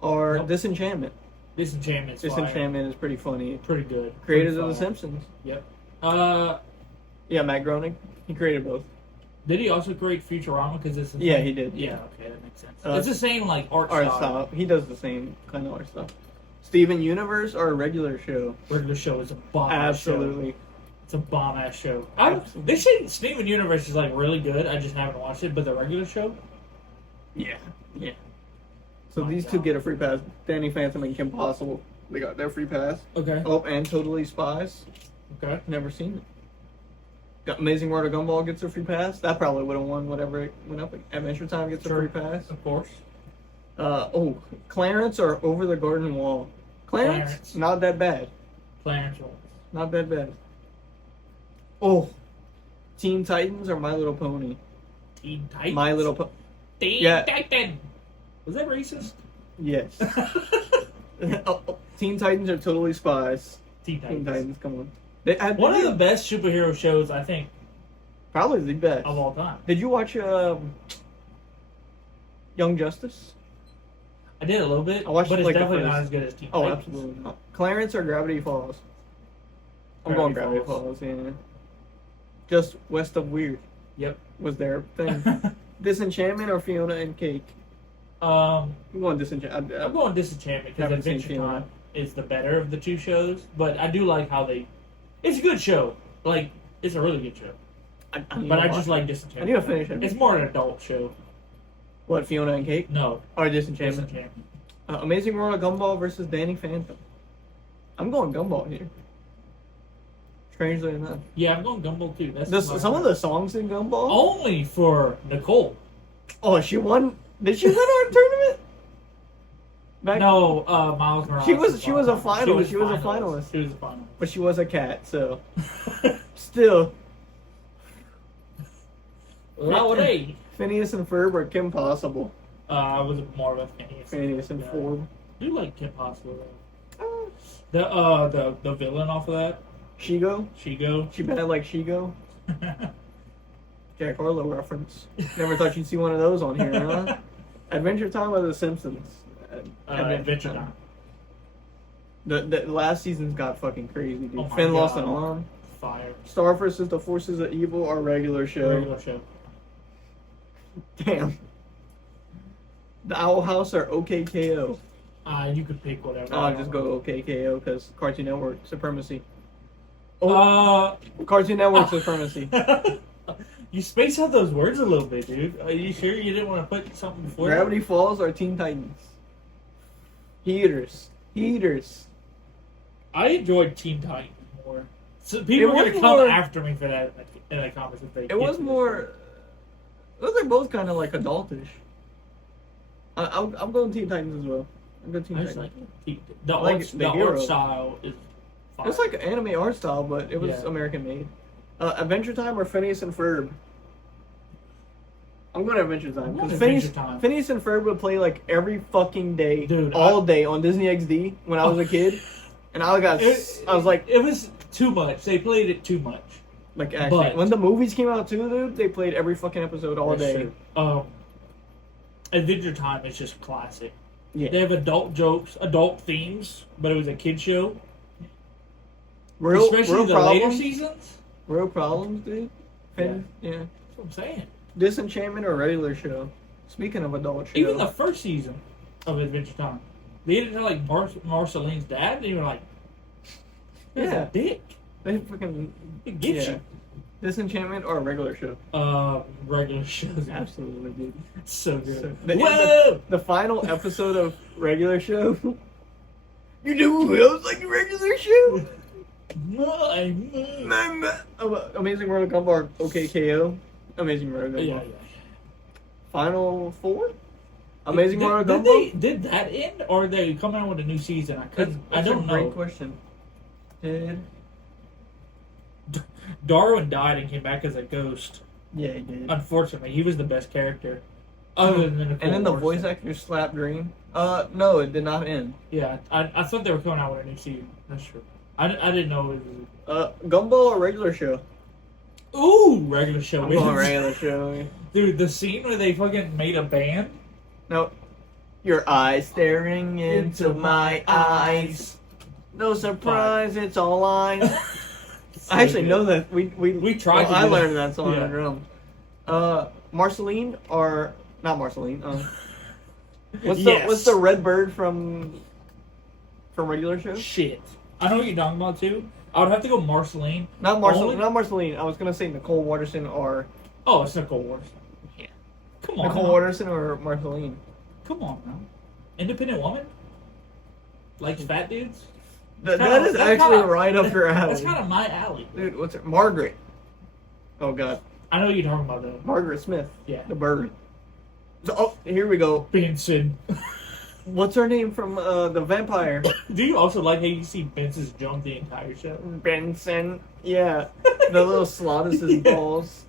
or Disenchantment. Disenchantment is pretty funny. Pretty good. Creators of The Simpsons. Yep. Yeah, Matt Groening. He created both. Did he also create Futurama? Because it's he did. Yeah, okay, that makes sense. It's the same like art style. He does the same kind of art style. Steven Universe or a regular show? Regular show is a bomb. Absolutely. It's a bomb ass show. They say Steven Universe is like really good. I just haven't watched it, but the regular show. Yeah. So these two get a free pass. Danny Phantom and Kim Possible. They got their free pass. Okay. Oh, and Totally Spies. Okay. Never seen it. Got Amazing World of Gumball gets a free pass. That probably would have won whatever it went up. Adventure Time gets a free pass. Of course. Clarence or Over the Garden Wall. Clarence. Not that bad. Clarence. Not that bad. Oh. Teen Titans or My Little Pony? Teen Titans? My Little Pony. Teen Titans. Was that racist? Yes. Teen Titans are Totally Spies. Teen Titans, come on. One of the best superhero shows, I think. Probably the best. Of all time. Did you watch Young Justice? I did a little bit, I watched but it's like definitely not as good as Teen Titans. Oh, absolutely not. Clarence or Gravity Falls? I'm going Gravity Falls, yeah. Just west of Weird. Yep. Was their thing. Disenchantment or Fiona and Cake? I'm going Disenchantment. I'm going Disenchantment because Adventure Time is the better of the two shows, but I do like how they... It's a good show. Like, it's a really good show. I just like Disenchantment. I need to finish it. It's more an adult show. What, Fiona and Cake? No. Or Disenchantment? Amazing World of Gumball versus Danny Phantom. I'm going Gumball here. Strangely enough. Yeah, I'm going Gumball too. Some of the songs in Gumball? Only for Nicole. Oh, she won... Did she win our tournament? No, Miles Morales. She was a finalist. She was a finalist. But she was a cat, so still. Phineas and Ferb or Kim Possible? I was more of a Phineas and Ferb. You like Kim Possible though. The villain off of that. Shigo. She bad like Shigo. Jack Harlow reference. Never thought you'd see one of those on here, huh? Adventure Time or The Simpsons? Adventure Time. The last season's got fucking crazy, dude. Finn lost an arm. Fire. Star versus the Forces of Evil or regular show? Damn. The Owl House or OKKO? You could pick whatever. I'll just go OKKO because Cartoon Network supremacy. Cartoon Network supremacy. You space out those words a little bit, dude. Are you sure you didn't want to put something before Gravity Falls or Teen Titans? Heaters. I enjoyed Teen Titans more. So people are going to come after me for that in the comments if they It was more... Those are both kind of like adultish. I'm going Teen Titans as well. I'm going Teen Titans. The art style is fine. It's like anime art style, but it was American made. Adventure Time or Phineas and Ferb? I'm going to Adventure Time. Because Phineas and Ferb would play like every fucking day, dude, all day on Disney XD when I was a kid. And I was like... It was too much. They played it too much. Like, actually, when the movies came out too, dude, they played every fucking episode all day. Adventure Time is just classic. Yeah. They have adult jokes, adult themes, but it was a kid show. Especially real the problems? Later seasons. Real problems, dude. Yeah. That's what I'm saying. Disenchantment or regular show? Speaking of adult show. Even the first season of Adventure Time. They didn't like Marceline's dad, and you were like, a dick. They fucking get you. Disenchantment or a regular show? Regular shows. Absolutely, dude. So good. The final episode of regular show. You know who else like a regular show? Amazing World of Gumball or OKKO? Amazing World of Gumball. Yeah. Final four? Amazing World of Gumball? Did that end, or are they coming out with a new season? I don't know. Great question. Darwin died and came back as a ghost. Yeah, he did. Unfortunately, he was the best character. Other than and then the voice actor slapped Green. No, it did not end. Yeah, I thought they were coming out with a new season. That's true. I didn't know it was... Gumball or regular show? Ooh, regular show. I'm going regular show. Dude, the scene where they fucking made a band? No. Your eyes staring into my eyes. No surprise, it's all lies. I actually know that we tried. I learned that song on drums. Marceline or not Marceline? What's the red bird from regular show? Shit, I know what you're talking about too. I would have to go Marceline. Not Marceline. I was gonna say Nicole Waterson or. Oh, it's Nicole Waterson. Yeah. Come on. Nicole Waterson or Marceline. Come on, man. Independent woman. Likes fat dudes. That is actually right up your alley. That's kind of my alley. Dude, what's her? Margaret. Oh, God. I know what you're talking about, though. Margaret Smith. Yeah. The bird. So, here we go. Benson. What's her name from The Vampire? Do you also like how you see Benson's jump the entire show? Benson. Yeah. The little slot is his balls.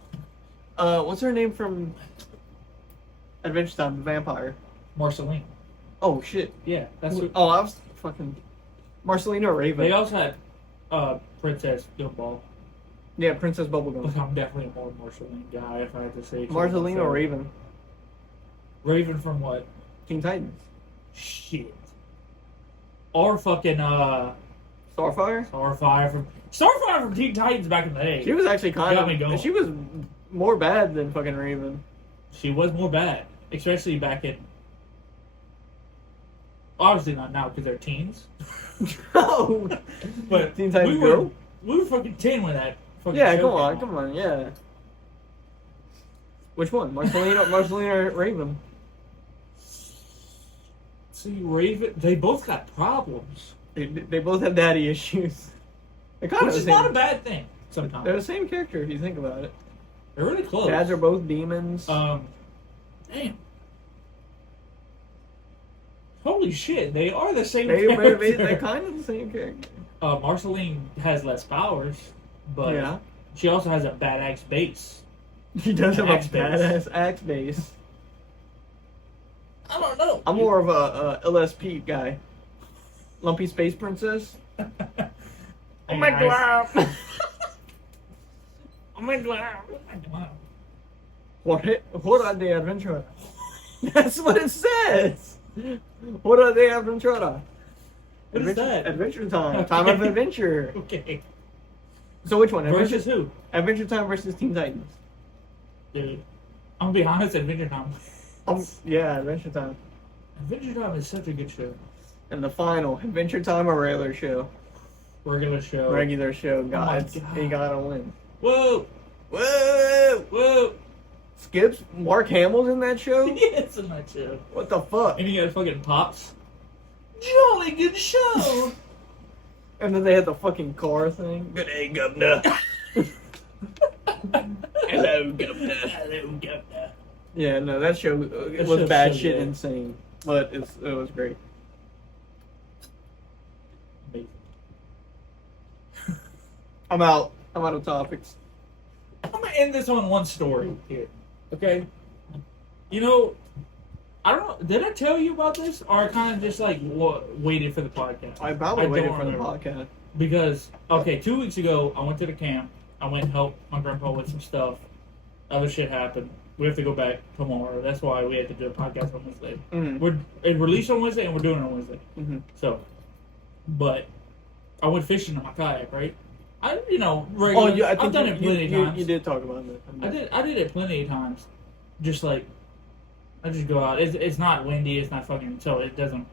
What's her name from Adventure Time, The Vampire? Marceline. Oh, shit. Yeah. That's what... Oh, I was fucking... Marcelina Raven. They also had Princess Gumball. Yeah, Princess Bubblegum. But I'm definitely a more Marceline guy, if I had to say. Marcelina Raven. Raven from what? Teen Titans. Shit. Or fucking Starfire? Starfire from Teen Titans back in the day. She was actually she was more bad than fucking Raven. She was more bad. Especially back in... Obviously not now because they're teens. No! But Teen Titans Go? We were fucking 10 when that fucking yeah, show come on, yeah. Which one? Marcelina or Raven? See, Raven, they both got problems. They both have daddy issues. Which is not a bad thing, sometimes. They're the same character if you think about it. They're really close. Dads are both demons. Damn. Holy shit, they are the same character. They're kind of the same character. Marceline has less powers, but yeah. She also has a badass base. She does have a badass axe base. I don't know. I'm more of a LSP guy. Lumpy Space Princess. Oh my god. Oh my god. Hora de Aventura. That's what it says. Hora de Aventura. What is that? Adventure Time. Okay. Time of Adventure. Okay. So which one? Versus who? Adventure Time versus Teen Titans. Dude, I'm gonna be honest, Adventure Time. Yeah, Adventure Time. Adventure Time is such a good show. And the final, Adventure Time or regular show? Regular show. Regular show, God. He gotta win. Whoa! Whoa! Whoa! Skips? Mark Hamill's in that show? Yes, in that show. What the fuck? And he got fucking pops. Jolly good show! And then they had the fucking car thing. Good day, governor. Hello, governor. Hello, governor. Yeah, no, that show was bad shit insane. But it was great. I'm out of topics. I'm gonna end this on one story here. Okay? You know, I don't know. Did I tell you about this? Or I kind of just like waited for the podcast? I probably waited for the podcast. Because, okay, 2 weeks ago, I went to the camp. I went and helped my grandpa with some stuff. Other shit happened. We have to go back tomorrow. That's why we had to do a podcast on Wednesday. Mm-hmm. It released on Wednesday and we're doing it on Wednesday. Mm-hmm. So, but I went fishing in my kayak, right? Regular. I've done it plenty of times. You did talk about that. I did it plenty of times. Just like, I just go out. It's not windy. It's not fucking, so it doesn't,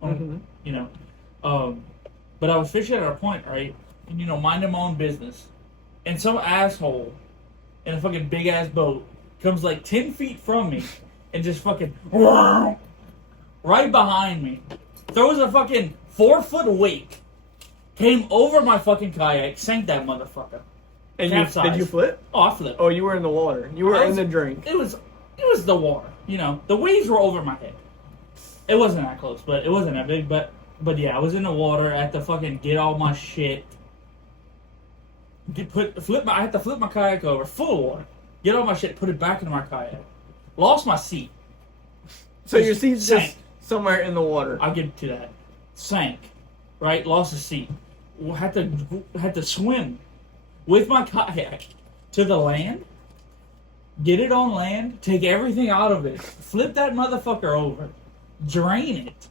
but I was fishing at our point, right? And, minding my own business. And some asshole in a fucking big ass boat comes like 10 feet from me and just fucking right behind me. Throws a fucking 4-foot wake. Came over my fucking kayak, sank that motherfucker. And did you flip? Oh, I flipped. Oh, you were in the water. You were in the drink. It was the water. The waves were over my head. It wasn't that close, but it wasn't that big. But yeah, I was in the water. I had to fucking get all my shit. I had to flip my kayak over, full of water. Get all my shit, put it back into my kayak. Lost my seat. So your seat's just somewhere in the water. I'll get to that. Sank. Right? Lost the seat. Had to swim with my kayak to the land. Get it on land. Take everything out of it. Flip that motherfucker over. drain it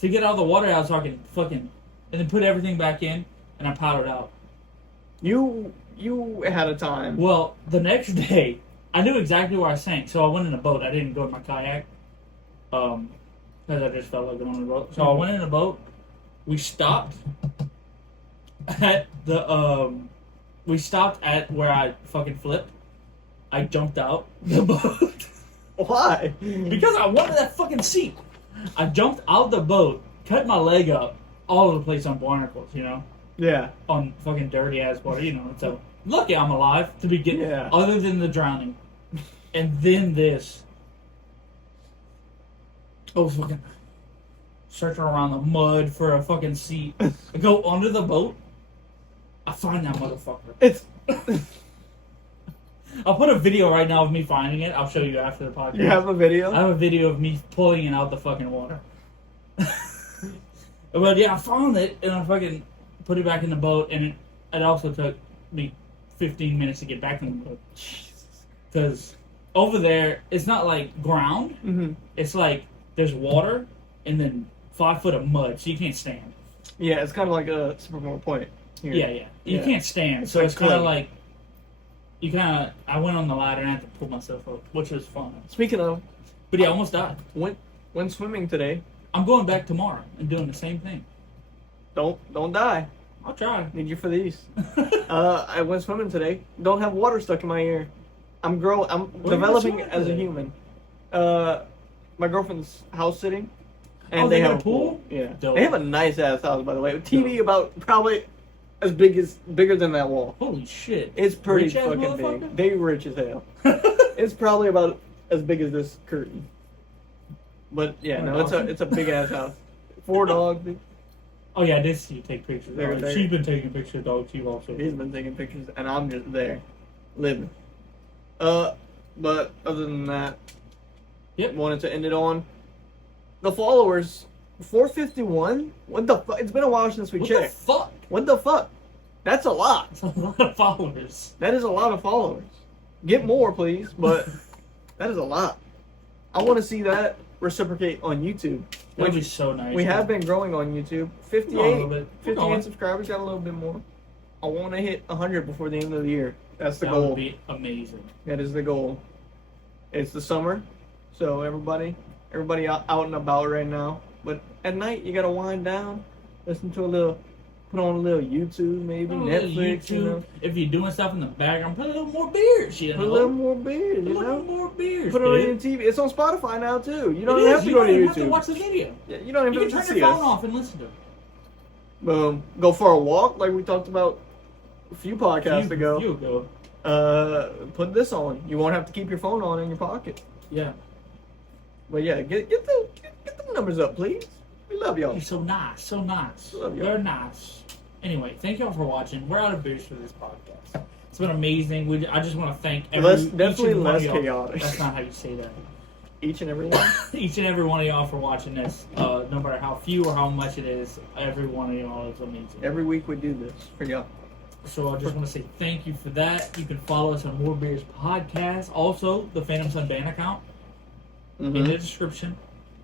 to get all the water out so I can fucking, and then put everything back in, and I powdered out. You had a time. Well, the next day, I knew exactly where I sank, so I went in a boat. I didn't go in my kayak, because I just felt like going on a boat. So I went in a boat. We stopped at where I fucking flipped. I jumped out the boat. Why? Because I wanted that fucking seat. I jumped out the boat, cut my leg up all over the place on barnacles, you know? Yeah. On fucking dirty ass water, you know. So lucky I'm alive to be getting, other than the drowning. And then this. I was fucking searching around the mud for a fucking seat. I go under the boat. I find that motherfucker. I'll put a video right now of me finding it. I'll show you after the podcast. You have a video? I have a video of me pulling it out the fucking water. But yeah, I found it and I fucking put it back in the boat, and it also took me 15 minutes to get back in the boat. Because over there, it's not like ground. Mm-hmm. It's like there's water and then 5 foot of mud, so you can't stand. Yeah, it's kind of like a Super Bowl point. Here. Yeah. You can't stand. So like it's kind of like, I went on the ladder and I had to pull myself up, which was fun. Speaking of. But yeah, I almost died. Went swimming today. I'm going back tomorrow and doing the same thing. Don't die. I'll try. Need you for these. I went swimming today. Don't have water stuck in my ear. I'm developing as a human. My girlfriend's house sitting. And they have a pool? Yeah. Dope. They have a nice ass house, by the way. TV about probably bigger than that wall. Holy shit. It's pretty fucking big. They rich as hell. It's probably about as big as this curtain. But yeah, no, it's a big ass house. 4 dogs. Oh yeah, I did see you take pictures. She's been taking pictures of dogs too also. He's been taking pictures and I'm just there. Living. But other than that, wanted to end it on the followers. 451? What the fuck? It's been a while since we checked. What the fuck? That's a lot. That's a lot of followers. That is a lot of followers. Get more, please, but that is a lot. I want to see that reciprocate on YouTube. That would be so nice. We have been growing on YouTube. 58 subscribers, got a little bit more. I want to hit 100 before the end of the year. That's the goal. That would be amazing. That is the goal. It's the summer, so everybody out and about right now. But at night, you gotta wind down, put on a little YouTube, maybe Netflix. You know? If you're doing stuff in the background, put a little more beers. Put a little more beers. Put it on your TV. It's on Spotify now too. You don't even have to go to YouTube. You don't have to watch the video. Yeah, you don't even have to see us. You can turn your phone off and listen to it. Boom. Go for a walk, like we talked about a few podcasts ago. Put this on. You won't have to keep your phone on in your pocket. Yeah. But yeah, get the numbers up, please. We love y'all. You're so nice. Love y'all. You're nice. Anyway, thank y'all for watching. We're out of beers for this podcast. It's been amazing. I just want to thank definitely less chaotic. That's not how you say that. Each and every one. Each and every one of y'all for watching this. No matter how few or how much it is, every one of y'all is amazing. Every week we do this for y'all. So I just want to say thank you for that. You can follow us on More Beers Podcast. Also, the Phantom Sun Band account in the description.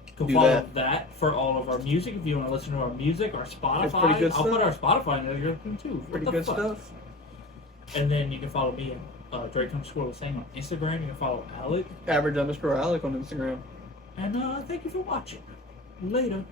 You can follow that for all of our music. If you want to listen to our music, our Spotify, I'll put our Spotify in the description too. Pretty good stuff. And then you can follow me at Drake_Saying on Instagram. You can follow Alec. _Alec on Instagram. And thank you for watching. Later.